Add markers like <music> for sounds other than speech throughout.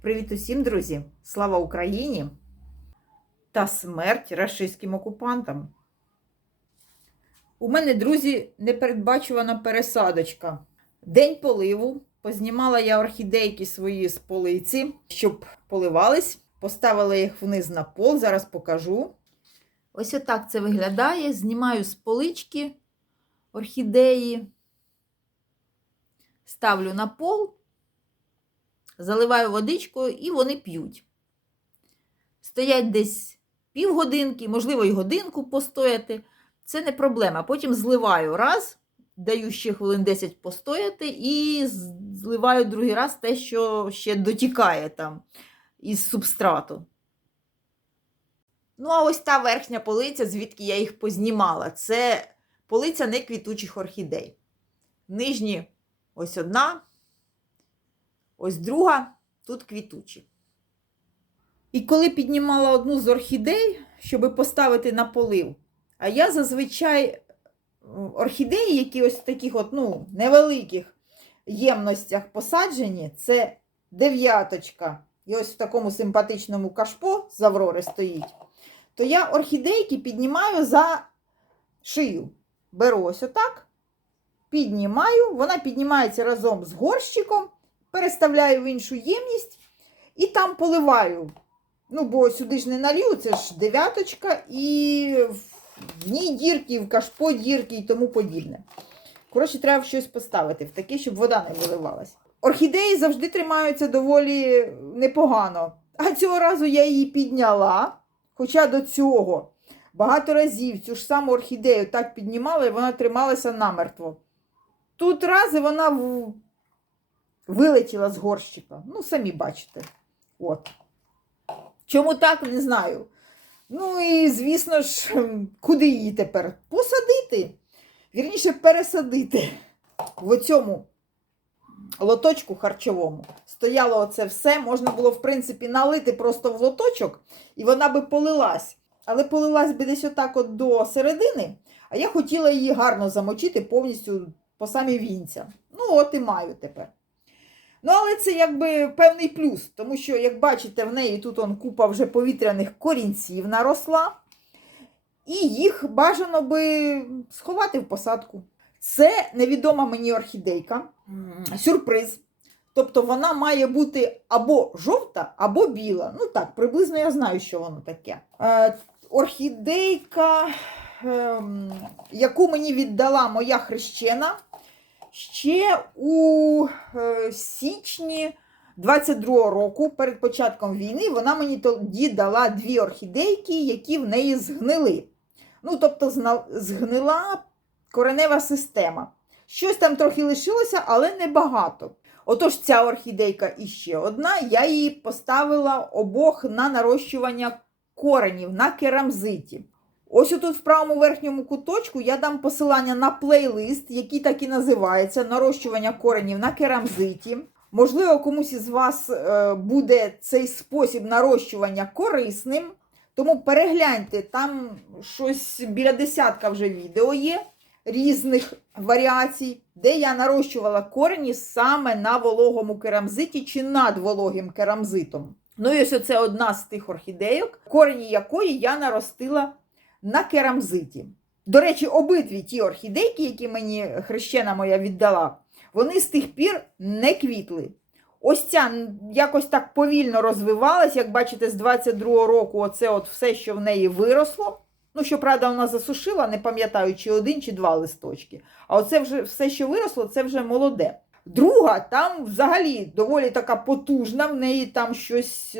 Привіт усім, друзі! Слава Україні та смерть рашистським окупантам. У мене, друзі, непередбачувана пересадочка. День поливу. Познімала я орхідейки свої з полиці, щоб поливались. Поставила їх вниз на пол, зараз покажу. Ось отак це виглядає. Знімаю з полички орхідеї, ставлю на пол заливаю водичкою і вони п'ють. Стоять десь півгодинки, можливо, і годинку постояти. Це не проблема. Потім зливаю раз, даю ще хвилин 10 постояти і зливаю другий раз те, що ще дотікає там із субстрату. Ну, а ось та верхня полиця, звідки я їх познімала, це полиця не квітучих орхідей. Нижні ось одна, Ось друга тут квітучі. І коли піднімала одну з орхідей, щоб поставити на полив, а я зазвичай орхідеї, які ось в таких от, ну, невеликих ємностях посаджені, це дев'яточка. І ось в такому симпатичному кашпо з Аврори стоїть, то я орхідейки піднімаю за шию. Беру ось отак, піднімаю, вона піднімається разом з горщиком переставляю в іншу ємність і там поливаю. Ну, бо сюди ж не налью, це ж дев'яточка, і в ній дірки, в кашпо дірки і тому подібне. Коротше, треба щось поставити в таке, щоб вода не виливалась. Орхідеї завжди тримаються доволі непогано. А цього разу я її підняла. Хоча до цього багато разів цю ж саму орхідею так піднімала, і вона трималася намертво. Тут раз і вона вилетіла з горщика. Ну, самі бачите. От. Чому так, не знаю. Ну і, звісно ж, куди її тепер? Посадити. Вірніше, пересадити. В цьому лоточку харчовому стояло оце все. Можна було, в принципі, налити просто в лоточок, і вона би полилась. Але полилась би десь отак от до середини, а я хотіла її гарно замочити повністю по самі вінця. Ну, от і маю тепер. Ну, але це якби певний плюс, тому що, як бачите, в неї тут он купа вже повітряних корінців наросла. І їх бажано би сховати в посадку. Це невідома мені орхідейка, сюрприз. Тобто вона має бути або жовта, або біла. Ну так, приблизно я знаю, що воно таке. Е, орхідейка, е, яку мені віддала моя хрещена, Ще у е, січні 22-го року, перед початком війни, вона мені тоді дала дві орхідейки, які в неї згнили. Ну, тобто, згнила коренева система. Щось там трохи лишилося, але небагато. Отож, ця орхідейка іще одна, я її поставила обох на нарощування коренів на керамзиті. Ось тут в правому верхньому куточку я дам посилання на плейлист, який так і називається Нарощування коренів на керамзиті. Можливо, комусь із вас е, буде цей спосіб нарощування корисним. Тому перегляньте, там щось біля десятка вже відео є різних варіацій, де я нарощувала корені саме на вологому керамзиті чи над вологим керамзитом. Ну і ось це одна з тих орхідейок, корені якої я наростила на керамзиті. До речі, обидві ті орхідейки, які мені хрещена моя віддала, вони з тих пір не квітли. Ось ця якось так повільно розвивалась, як бачите, з 22-го року оце от все, що в неї виросло. Ну, щоправда, вона засушила, не пам'ятаю, чи один, чи два листочки. А оце вже все, що виросло, це вже молоде. Друга, там взагалі доволі така потужна, в неї там щось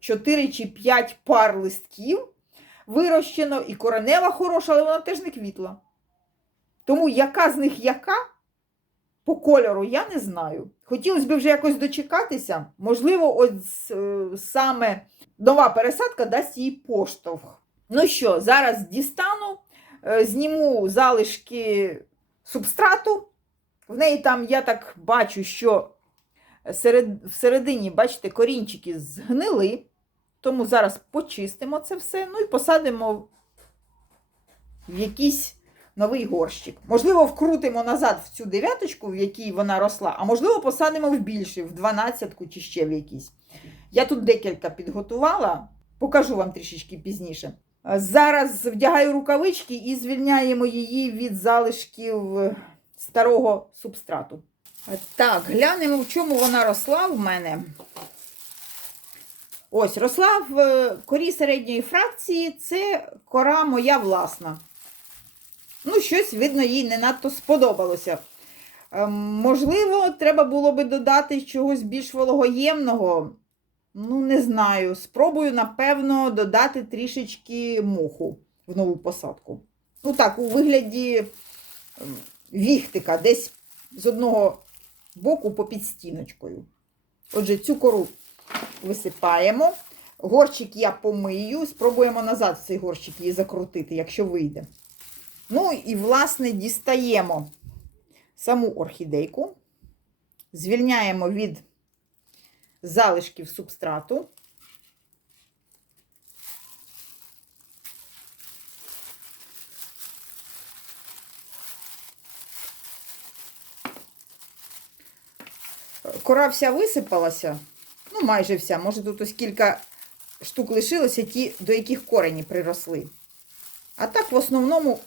4 е, чи 5 пар листків вирощено, і коренева хороша, але вона теж не квітла. Тому яка з них яка по кольору, я не знаю. Хотілося б вже якось дочекатися. Можливо, ось е, саме нова пересадка дасть їй поштовх. Ну що, зараз дістану, е, зніму залишки субстрату. В неї там, я так бачу, що серед, всередині, бачите, корінчики згнили. Тому зараз почистимо це все, ну і посадимо в якісь новий горщик. Можливо, вкрутимо назад в цю дев'яточку, в якій вона росла, а можливо, посадимо в більший, в дванадцятку чи ще в якийсь. Я тут декілька підготувала, покажу вам трішечки пізніше. Зараз вдягаю рукавички і звільняємо її від залишків старого субстрату. Так, глянемо, в чому вона росла в мене. Ось, росла в е, корі середньої фракції, це кора моя власна. Ну, щось, видно, їй не надто сподобалося. Е, Можливо, треба було би додати чогось більш вологоємного. Ну, не знаю. Спробую, напевно, додати трішечки моху в нову посадку. Ну так, у вигляді ем, віхтика, десь з одного боку попід стіночкою. Отже, цю кору висипаємо. Горщик я помию, спробуємо назад цей горщик її закрутити, якщо вийде. Ну і, власне, дістаємо саму орхідейку, звільняємо від залишків субстрату. Кора вся висипалася, ну майже вся, може тут ось кілька штук лишилося, ті, до яких корені приросли. А так в основному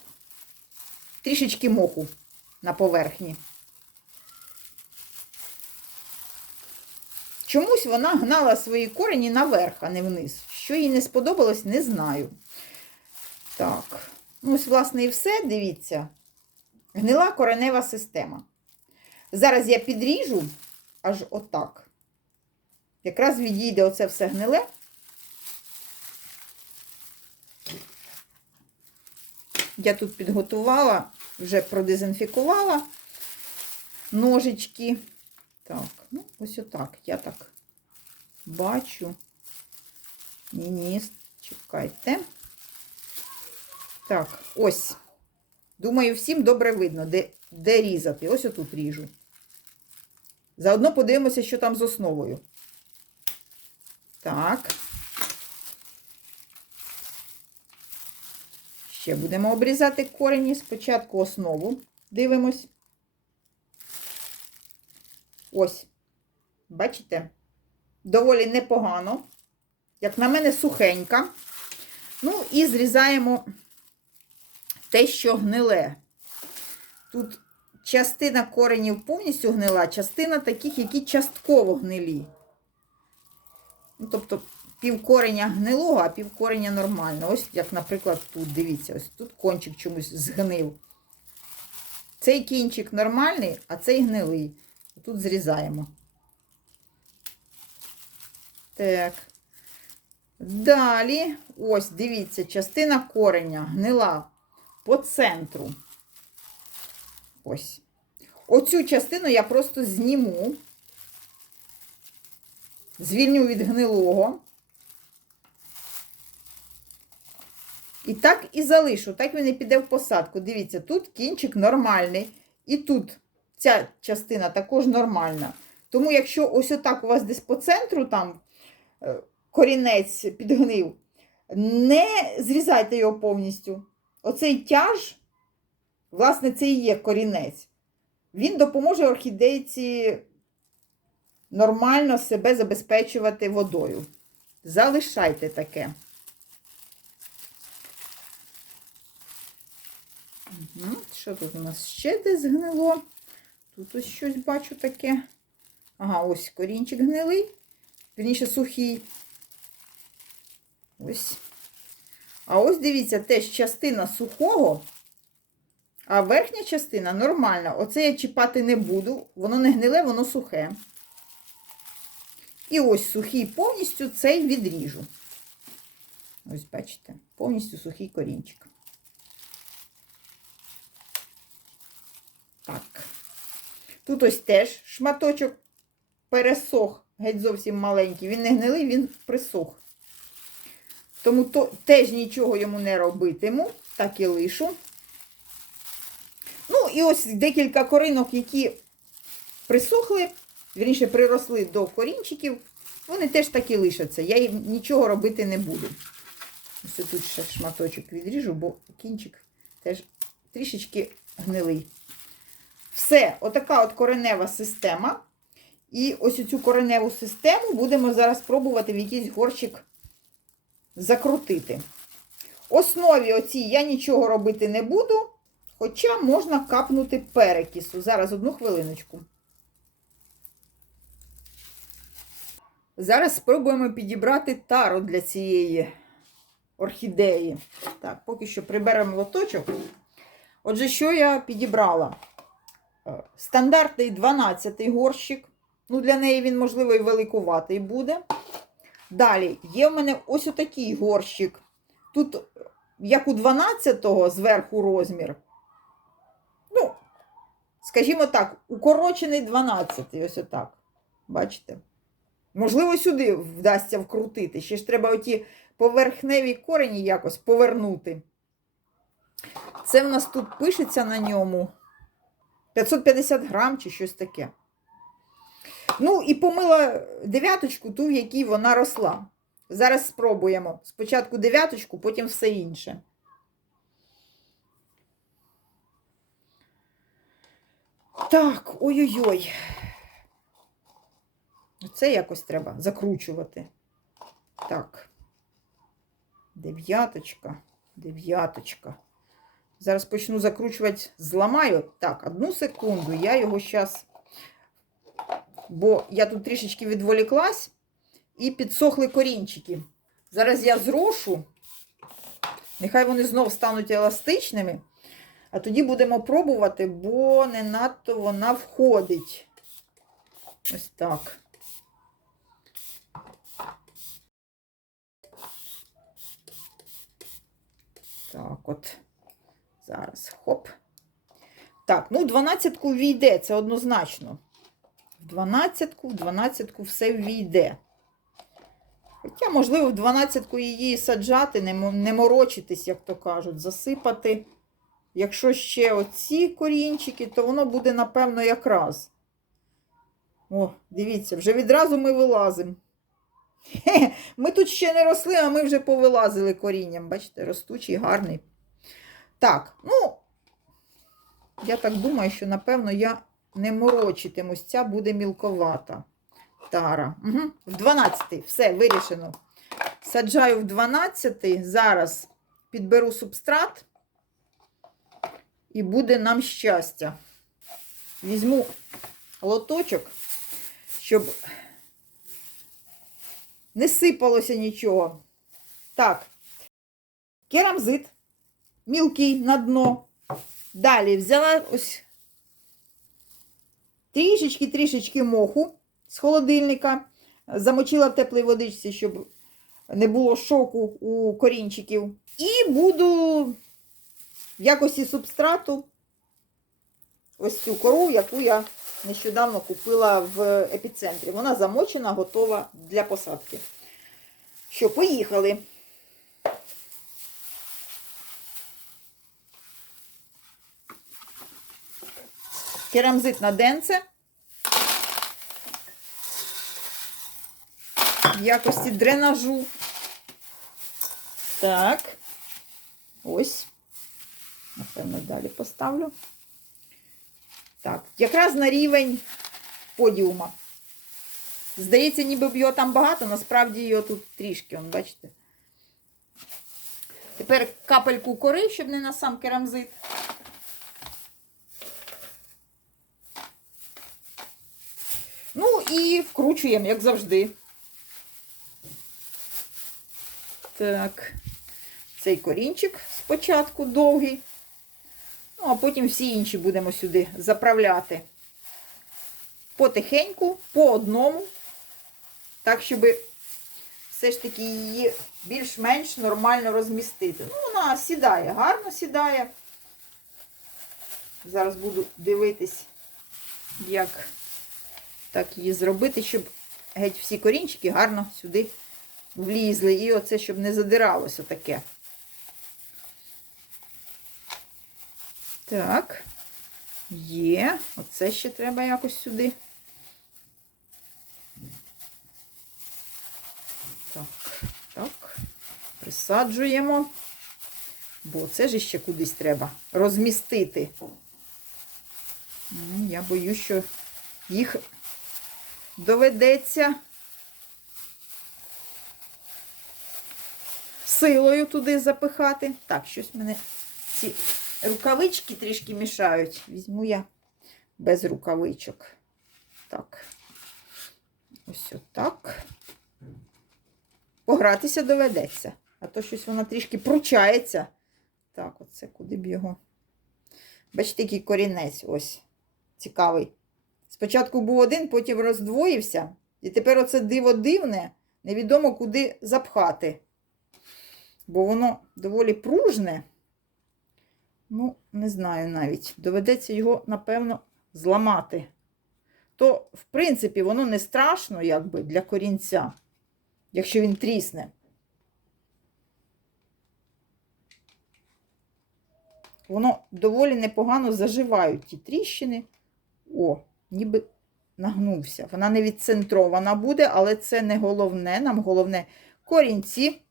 трішечки моху на поверхні. Чомусь вона гнала свої корені наверх, а не вниз. Що їй не сподобалось, не знаю. Так, ну ось, власне, і все, дивіться. Гнила коренева система. Зараз я підріжу аж отак. Якраз відійде оце все гниле. Я тут підготувала, вже продезінфікувала ножички. Так, ну, ось отак. Я так бачу. Ні, ні, чекайте. Так, ось. Думаю, всім добре видно, де, де різати. Ось отут ріжу. Заодно подивимося, що там з основою. Так. Ще будемо обрізати корені. Спочатку основу. Дивимось. Ось. Бачите? Доволі непогано. Як на мене, сухенька. Ну, і зрізаємо те, що гниле. Тут частина коренів повністю гнила, частина таких, які частково гнилі. Ну, тобто, пів кореня гнилого, а пів кореня нормально. Ось, як, наприклад, тут, дивіться, ось тут кончик чомусь згнив. Цей кінчик нормальний, а цей гнилий. Тут зрізаємо. Так. Далі, ось, дивіться, частина кореня гнила по центру. Ось. Оцю частину я просто зніму, звільню від гнилого. І так і залишу, так він і піде в посадку. Дивіться, тут кінчик нормальний. І тут ця частина також нормальна. Тому, якщо ось отак у вас десь по центру там е, корінець підгнив, не зрізайте його повністю. Оцей тяж, власне, це і є корінець. Він допоможе орхідейці нормально себе забезпечувати водою. Залишайте таке. Угу. Що тут у нас ще десь гнило? Тут ось щось бачу таке. Ага, ось корінчик гнилий, вірніше сухий. Ось. А ось дивіться, теж частина сухого, а верхня частина нормальна. Оце я чіпати не буду. Воно не гниле, воно сухе. І ось сухий повністю цей відріжу. Ось, бачите, повністю сухий корінчик. Так. Тут ось теж шматочок пересох, геть зовсім маленький. Він не гнилий, він присох. Тому то, теж нічого йому не робитиму, так і лишу. Ну, і ось декілька коринок, які присохли, вірніше, приросли до корінчиків, вони теж так і лишаться. Я їм нічого робити не буду. Ось тут ще шматочок відріжу, бо кінчик теж трішечки гнилий. Все, отака от коренева система. І ось цю кореневу систему будемо зараз пробувати в якийсь горщик закрутити. Основі оцій я нічого робити не буду, хоча можна капнути перекису. Зараз одну хвилиночку. Зараз спробуємо підібрати тару для цієї орхідеї. Так, поки що приберемо лоточок. Отже, що я підібрала? Е, Стандартний 12-й горщик. Ну, для неї він, можливо, і великуватий буде. Далі, є в мене ось отакий горщик. Тут, як у 12-го, зверху розмір. Ну, скажімо так, укорочений 12-й, ось отак. Бачите? Можливо, сюди вдасться вкрутити. Ще ж треба оті поверхневі корені якось повернути. Це в нас тут пишеться на ньому 550 грам чи щось таке. Ну, і помила дев'яточку, ту, в якій вона росла. Зараз спробуємо. Спочатку дев'яточку, потім все інше. Так, ой-ой-ой. Це якось треба закручувати. Так. Дев'яточка, дев'яточка. Зараз почну закручувати, зламаю. Так, одну секунду, я його зараз. Бо я тут трішечки відволіклась і підсохли корінчики. Зараз я зрошу. Нехай вони знов стануть еластичними. А тоді будемо пробувати, бо не надто вона входить. Ось так. Так, от. Зараз. Хоп. Так, ну, 12-ку війде, це однозначно. В 12-ку, в 12-ку все війде. Хоча, можливо, в 12-ку її саджати, не, морочитись, як то кажуть, засипати. Якщо ще оці корінчики, то воно буде, напевно, якраз. О, дивіться, вже відразу ми вилазимо. Ми тут ще не росли, а ми вже повилазили корінням. Бачите, ростучий, гарний. Так, ну, я так думаю, що, напевно, я не морочитимусь. Ця буде мілковата тара. Угу. В 12-й. все, вирішено. Саджаю в 12-й. зараз підберу субстрат. І буде нам щастя. Візьму лоточок, щоб не сипалося нічого. Так, керамзит мілкий на дно. Далі взяла ось трішечки-трішечки моху з холодильника, замочила в теплій водичці, щоб не було шоку у корінчиків. І буду в якості субстрату ось цю кору, яку я нещодавно купила в епіцентрі. Вона замочена, готова для посадки. Що, поїхали. Керамзит на денце. В якості дренажу. Так. Ось. Напевно, далі поставлю. Так, якраз на рівень подіума. Здається, ніби б його там багато, насправді його тут трішки, он, бачите. Тепер капельку кори, щоб не на сам керамзит. Ну і вкручуємо, як завжди. Так, цей корінчик спочатку довгий. Ну, а потім всі інші будемо сюди заправляти потихеньку, по одному, так, щоб все ж таки її більш-менш нормально розмістити. Ну, вона сідає, гарно сідає. Зараз буду дивитись, як так її зробити, щоб геть всі корінчики гарно сюди влізли. І оце, щоб не задиралося таке. Так, є. Оце ще треба якось сюди. Так, так. Присаджуємо. Бо це ж ще кудись треба розмістити. Я боюсь, що їх доведеться силою туди запихати. Так, щось мене ці рукавички трішки мішають. Візьму я без рукавичок. Так. Ось отак. Погратися доведеться. А то щось вона трішки пручається. Так, оце куди б його. Бачите, який корінець ось цікавий. Спочатку був один, потім роздвоївся. І тепер оце диво дивне, невідомо куди запхати. Бо воно доволі пружне. Ну, не знаю навіть. Доведеться його, напевно, зламати. То, в принципі, воно не страшно, якби, для корінця, якщо він трісне. Воно доволі непогано заживають ті тріщини. О, ніби нагнувся. Вона не відцентрована буде, але це не головне. Нам головне корінці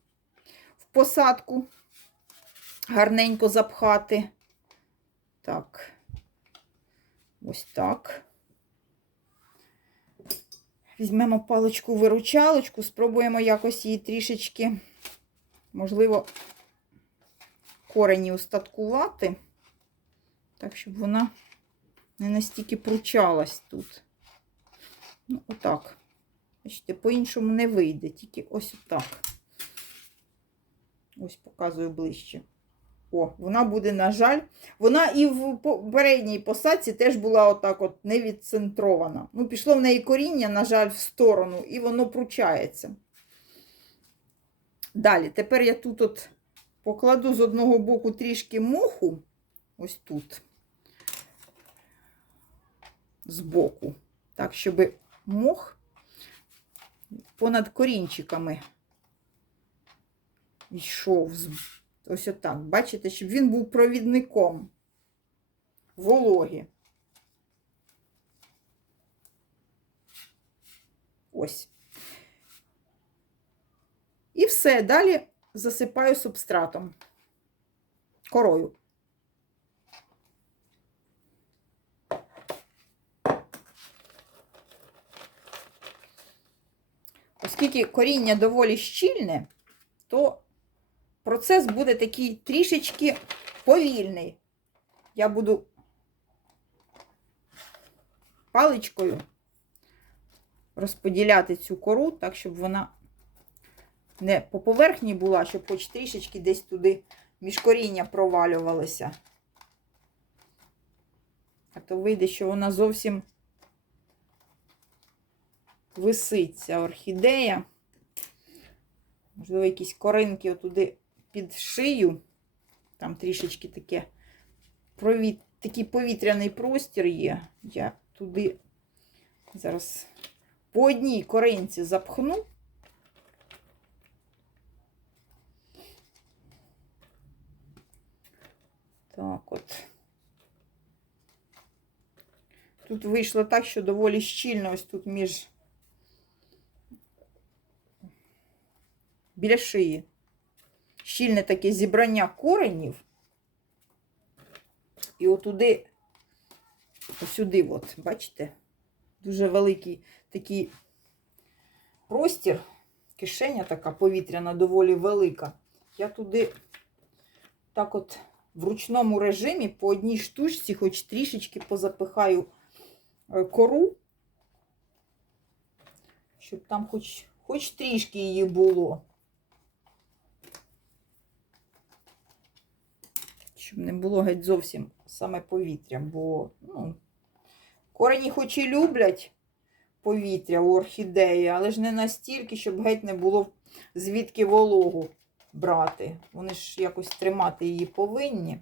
в посадку гарненько запхати. Так, ось так. Візьмемо паличку-виручалочку, спробуємо якось її трішечки, можливо, корені устаткувати, так, щоб вона не настільки пручалась тут. Ну, отак. Бачите, по-іншому не вийде, тільки ось отак. Ось показую ближче. О, вона буде, на жаль, вона і в попередній посадці теж була отак от не відцентрована. Ну, пішло в неї коріння, на жаль, в сторону, і воно пручається. Далі, тепер я тут от покладу з одного боку трішки моху, ось тут, збоку, так, щоб мох понад корінчиками йшов. Ось отак. Бачите, щоб він був провідником вологі. Ось. І все. Далі засипаю субстратом. Корою. Оскільки коріння доволі щільне, то процес буде такий трішечки повільний. Я буду паличкою розподіляти цю кору, так, щоб вона не по поверхні була, щоб хоч трішечки десь туди між коріння провалювалося. А то вийде, що вона зовсім висить ця орхідея. Можливо, якісь коринки отуди під шию. Там трішечки таке провід... такий повітряний простір є. Я туди зараз по одній коринці запхну. Так от. Тут вийшло так, що доволі щільно ось тут між біля шиї. Щільне таке зібрання коренів. І отуди, сюди, от, бачите, дуже великий такий простір, кишеня така повітряна, доволі велика. Я туди так от в ручному режимі по одній штучці, хоч трішечки позапихаю е, кору, щоб там хоч, хоч трішки її було. Щоб не було геть зовсім саме повітря, бо ну, корені хоч і люблять повітря у орхідеї, але ж не настільки, щоб геть не було звідки вологу брати. Вони ж якось тримати її повинні.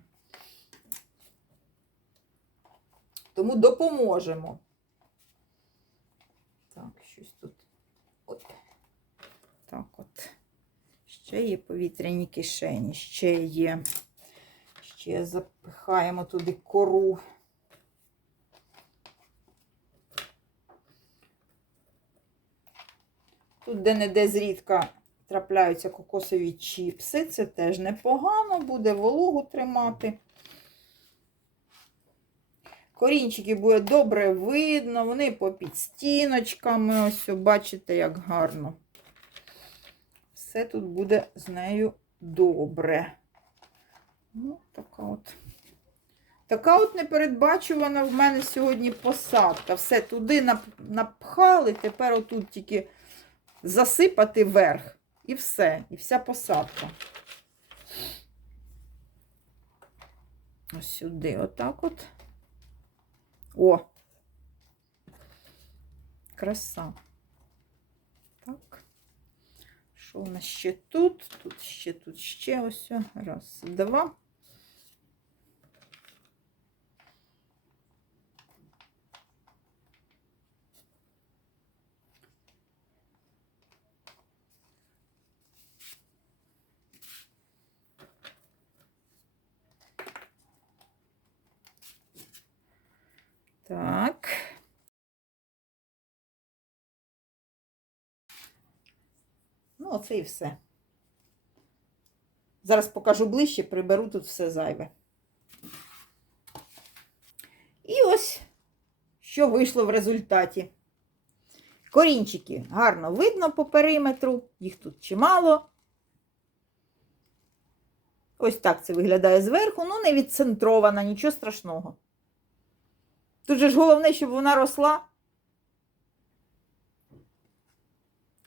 Тому допоможемо. Так, щось тут. От. Так от. Ще є повітряні кишені, ще є. Ще запихаємо туди кору. Тут де-не-де зрідка трапляються кокосові чіпси. Це теж непогано, буде вологу тримати. Корінчики буде добре видно, вони попід стіночками. Ось, бачите, як гарно. Все тут буде з нею добре. Ну, така от. Така от непередбачувана в мене сьогодні посадка. Все туди напхали, тепер отут тільки засипати верх. І все, і вся посадка. Ось сюди, отак от. О! Краса. Так. Що у нас ще тут? Тут ще, тут ще ось. Раз, два. Так. Ну, оце і все. Зараз покажу ближче, приберу тут все зайве. І ось, що вийшло в результаті. Корінчики гарно видно по периметру, їх тут чимало. Ось так це виглядає зверху, ну не відцентрована, нічого страшного. Тут же ж головне, щоб вона росла.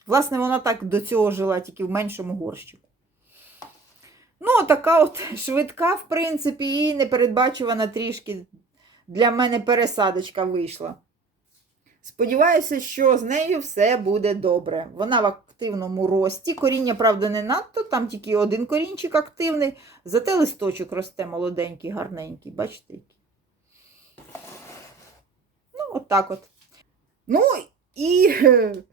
Власне, вона так до цього жила, тільки в меншому горщику. Ну, така от <laughs> швидка, в принципі, і непередбачувана трішки для мене пересадочка вийшла. Сподіваюся, що з нею все буде добре. Вона в активному рості. Коріння, правда, не надто, там тільки один корінчик активний, зате листочок росте молоденький, гарненький. Бачите, який? Ну, отак от. Ну, і <laughs>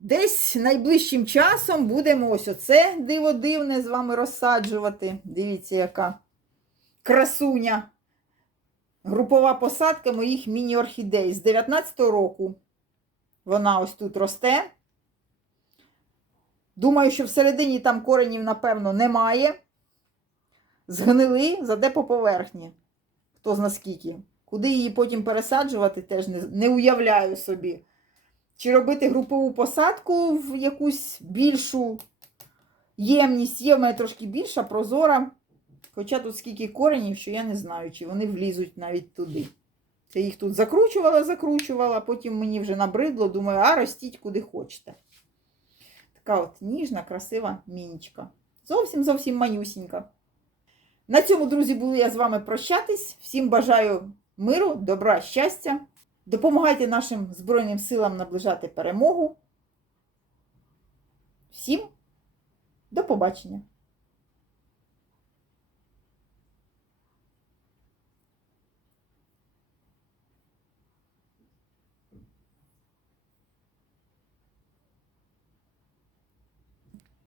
десь найближчим часом будемо ось оце диво дивне з вами розсаджувати. Дивіться, яка красуня. Групова посадка моїх міні-орхідей з 19-го року. Вона ось тут росте. Думаю, що всередині там коренів, напевно, немає. Згнили, заде по поверхні. Хто зна скільки. Куди її потім пересаджувати, теж не, не уявляю собі. Чи робити групову посадку в якусь більшу ємність. Є в мене трошки більша, прозора. Хоча тут скільки коренів, що я не знаю, чи вони влізуть навіть туди. Це їх тут закручувала, закручувала, потім мені вже набридло, думаю, а ростіть куди хочете. Така от ніжна, красива мінічка. Зовсім зовсім манюсінька. На цьому, друзі, буду я з вами прощатись. Всім бажаю миру, добра, щастя. Допомагайте нашим Збройним силам наближати перемогу. Всім до побачення!